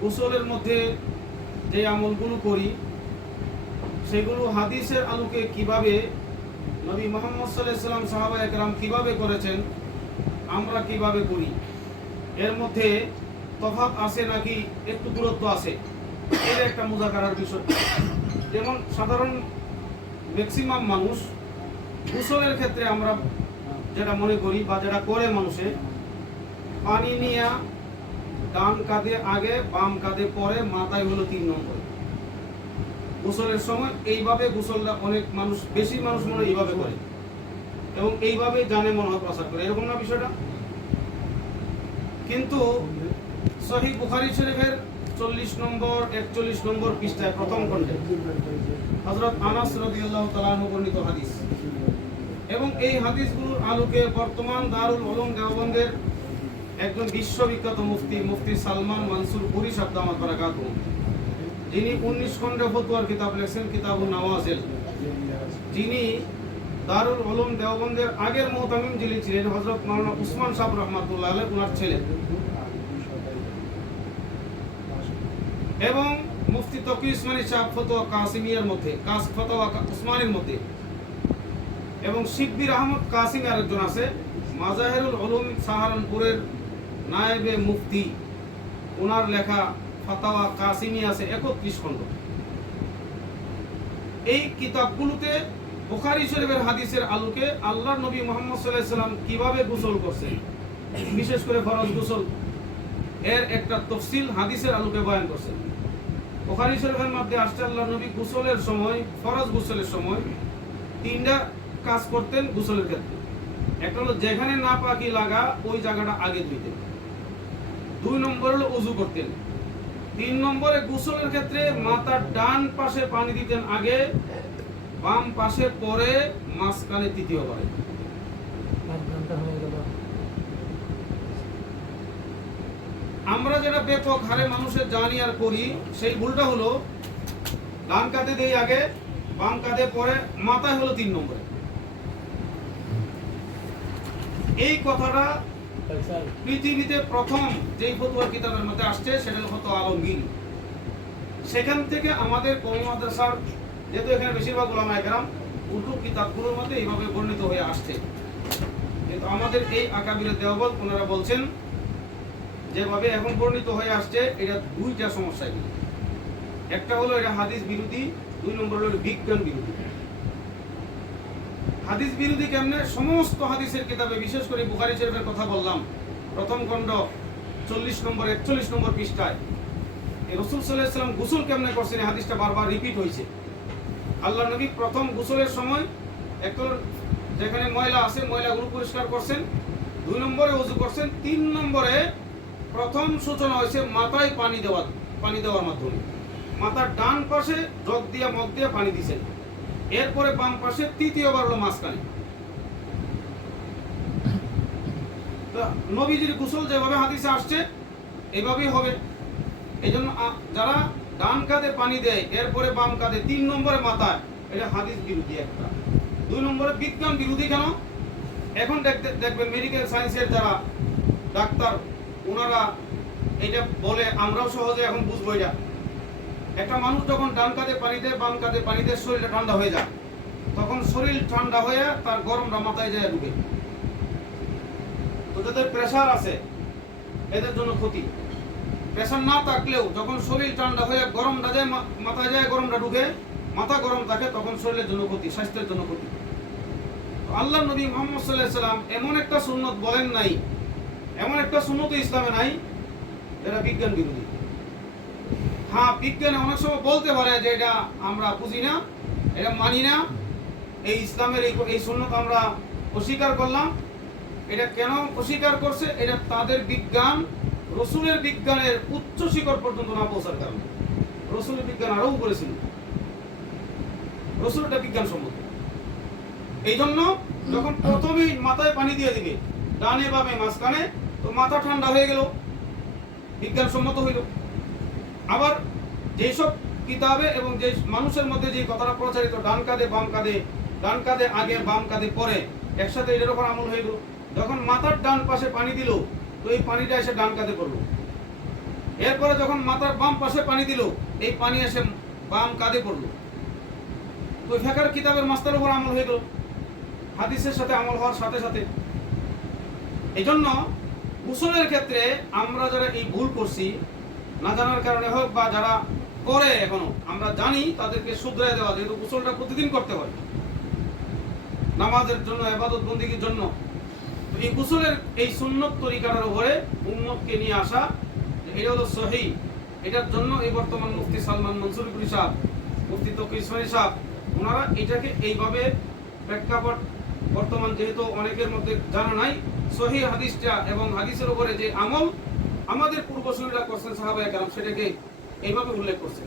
গোসলের মধ্যে যে আমলগুলো করি, সেগুলো হাদিসের আলোকে কীভাবে নবী মোহাম্মদ সাল্লাম সাহাবা একরাম কীভাবে করেছেন, আমরা কীভাবে করি? এর মধ্যে তফাত আছে নাকি একটু দূরত্ব আছে? এটা একটা মুজাকারার বিষয়। যেমন সাধারণ ম্যাক্সিমাম মানুষ গোসলের ক্ষেত্রে আমরা যেটা মনে করি বা যেটা করে মানুষে, পানি নিয়ে ডান কাঁধে আগে, বাম কাঁধে পরে, মাথায় হলো তিন নম্বর। গোসলের সময় এইভাবে গোসলটা অনেক মানুষ, বেশি মানুষ মনে এইভাবে করে। এবং এইভাবে জানে মনে হয় প্রসার করে। এরকম না বিষয়টা? কিন্তু সহি বুখারি শরীফের চল্লিশ নম্বর, একচল্লিশ নম্বর পৃষ্ঠায় প্রথম খণ্ডে হজরত আনাস রদিউল্লাহ তালাহ হাদিস। এবং এই হাদিসগুলোর আলোকে বর্তমান দারুল উলুম দেওবন্দের একজন বিশ্ববিখ্যাত মুফতি মুফতি সালমান মানসুর পুরি সাবদামাত বারাকাত যিনি উনিশ খণ্ডে ফতুয়ার কিতাব লেখছেন কিতাবুল নওয়াজেল। যিনি দারুল উলুম দেওবন্দের আগের মোহতামিম যিনি ছিলেন হজরত মাওলানা উসমান সাহেব রহমাতুল্লাহ আলহ ওনার ছেলে। এবং মুফতি তকি উসমানী সাহেব ফতোয়া কাসিমিয়ার মধ্যে, কাস ফতোয়া উসমানের মধ্যে। এবং শিকবির আহমদ কাসিম আরেকজন আছে, মাজাহেরুল উলুম সাহারানপুরের নায়েবে মুফতি ওনার লেখা ফাতাওয়া কাসিমি আছে একত্রিশ খণ্ড। এই কিতাবগুলোতে বুখারী শরীফের হাদিসের আলোকে আল্লাহর নবী মোহাম্মদ সাল্লাহ সাল্লাম কীভাবে গোসল করছেন, বিশেষ করে ফরজ গোসল, এর একটা তফসিল হাদিসের আলোকে বয়ান করছেন। বুখারী শরীফের মধ্যে আসছে আল্লাহ নবী গোসলের সময়, ফরজ গোসলের সময় তিনটা কাজ করতেন গোসলের ক্ষেত্রে। একটা হলো যেখানে না পাকি লাগা, ওই জায়গাটা আগে ধুইতেন। দুই নম্বর হলো উজু করতেন। তিন নম্বরে গোসলের ক্ষেত্রে মাথার ডান পাশে পানি দিতেন আগে বাম পাশে পরে মাঝখানে তৃতীয়বারে আমরা যেটা ব্যাপক হারে মানুষের জানি আর করি সেই ভুলটা হলো ডান কাঁধে দেই আগে বাম কাঁধে পরে মাথায় হলো তিন নম্বরে। এই কথাটা পৃথিবীতে প্রথম যেই ফতুয়ার কিতাবের মধ্যে আসছে, সেটা হলো ফতো আলমগীর। সেখান থেকে আমাদের কৌমি মাদ্রাসার, যেহেতু এখানে বেশিরভাগ ওলামা একরাম, উর্দু কিতাবগুলোর মধ্যে এইভাবে বর্ণিত হয়ে আসছে। কিন্তু আমাদের এই আকাবিরের দেওবল, ওনারা বলছেন, যেভাবে এখন বর্ণিত হয়ে আসছে, এটা দুইটা সমস্যা একটা হলো এটা হাদিস বিরোধী, দুই নম্বর হলো বিজ্ঞান বিরোধী। হাদিস বিরোধী কেমনে? সমস্ত হাদিসের কিতাবে, বিশেষ করে বুখারি শরীফের কথা বললাম। প্রথম খণ্ড, চল্লিশ নম্বর, একচল্লিশ নম্বর পৃষ্ঠায়। এই রসুল সাল্লাম গুসল কেমনে করছেন? এই হাদিসটা বারবার রিপিট হয়েছে। আল্লাহ নবী প্রথম গোসলের সময় একটা যেখানে ময়লা আছে, ময়লাগুলো পরিষ্কার করছেন, দুই নম্বরে উজু করছেন, তিন নম্বরে প্রথম সূচনা হয়েছে মাথায় পানি দেওয়া, পানি দেওয়ার মাধ্যমে। মাথার ডান পাশে জগ দিয়া, মগ দিয়ে পানি দিছেন। এরপরে বাম পাশে তৃতীয়বার হলো মাঝখানে। নবীজির গোসল যেভাবে হাদিসে আসছে, এভাবেই হবে। এই জন্য যারা ডান কাঁধে পানি দেয়, এরপরে বাম কাঁধে তিন নম্বরে মাথায়, এটা হাদিস বিরোধী একটা। দুই নম্বরে বিজ্ঞান বিরোধী কেন? এখন দেখতে, দেখবেন মেডিকেল সায়েন্সের যারা ডাক্তার, ওনারা এটা বলে, আমরাও সহজে এখন বুঝব এটা। একটা মানুষ যখন ডান কাঁধে পানি দেয়, বাম কাঁধে পানি দেয়, শরীরটা ঠান্ডা হয়ে যায়। তখন শরীর ঠান্ডা হয়ে তার গরমটা মাথায় যায় ডুবে। তো যাদের প্রেশার আছে, এদের জন্য ক্ষতি। প্রেশার না থাকলেও যখন শরীর ঠান্ডা হয়ে গরমটা যায় মাথায় যায়, গরমটা ডুবে, মাথা গরম থাকে, তখন শরীরের জন্য ক্ষতি, স্বাস্থ্যের জন্য ক্ষতি। আল্লাহ নবী মোহাম্মদ সাল্লাহ সাল্লাম এমন একটা সুন্নত বলেন নাই, এমন একটা সুন্নত ইসলামে নাই যেটা বিজ্ঞান বিরোধী। হ্যাঁ বিজ্ঞানে অনেক সময় বলতে পারে যে এটা আমরা বুঝি না, এটা মানি না। এই ইসলামের এই এই সুন্নত আমরা অস্বীকার করলাম। এটা কেন অস্বীকার করছে? এটা তাদের বিজ্ঞান, রসুলের বিজ্ঞানের উচ্চ শিখর পর্যন্ত না পৌঁছার কারণে। রসুলের বিজ্ঞান আরও উপরে ছিল। রসুল এটা বিজ্ঞান সম্মত এই জন্য যখন প্রথমেই মাথায় পানি দিয়ে দিবে, ডানে বামে মাঝখানে, তো মাথা ঠান্ডা হয়ে গেল। বিজ্ঞান সম্মত হইল। আবার যেসব কিতাবে এবং যে মানুষের মধ্যে যে কথাটা প্রচারিত, ডান কাঁধে, বাম কাঁধে, ডান কাঁধে আগে, বাম কাঁধে, পরে, একসাথে এটার উপর আমল গেল। যখন মাথার ডান পাশে পানি দিল, তো এই পানিটা এসে ডান কাঁধে পড়ল। এরপরে যখন মাথার বাম পাশে পানি দিল, এই পানি এসে বাম কাঁধে পড়ল। তো ফেকার কিতাবের মাস্টার উপর আমল হয়ে গেল। হাদিসের সাথে আমল হওয়ার সাথে সাথে। এই জন্য গোসলের ক্ষেত্রে আমরা যারা এই ভুল করছি না জানার কারণে হোক বা যারা করে এখনও, আমরা জানি তাদেরকে শুধরাই দেওয়া, যেহেতু গোসলটা প্রতিদিন করতে হয়। নামাজের জন্য, এবাদত বন্দিগির জন্য। এই গোসলের এই সুন্নত তরিকার উপরে উম্মতকে নিয়ে আসা এটা হলো সহি। এটার জন্য এই বর্তমান মুফতি সালমান মনসুর মনসুরপুরি সাহেব মুফতি তকি ইসমাইল সাহেব ওনারা এটাকে এইভাবে প্রেক্ষাপট বর্তমান যেহেতু অনেকের মধ্যে জানা নাই, সহি হাদিসটা এবং হাদিসের উপরে যে আমল আমাদের পূর্বসূরীরা করছেন সাহাবায় কারণ সেটাকে এইভাবে উল্লেখ করছে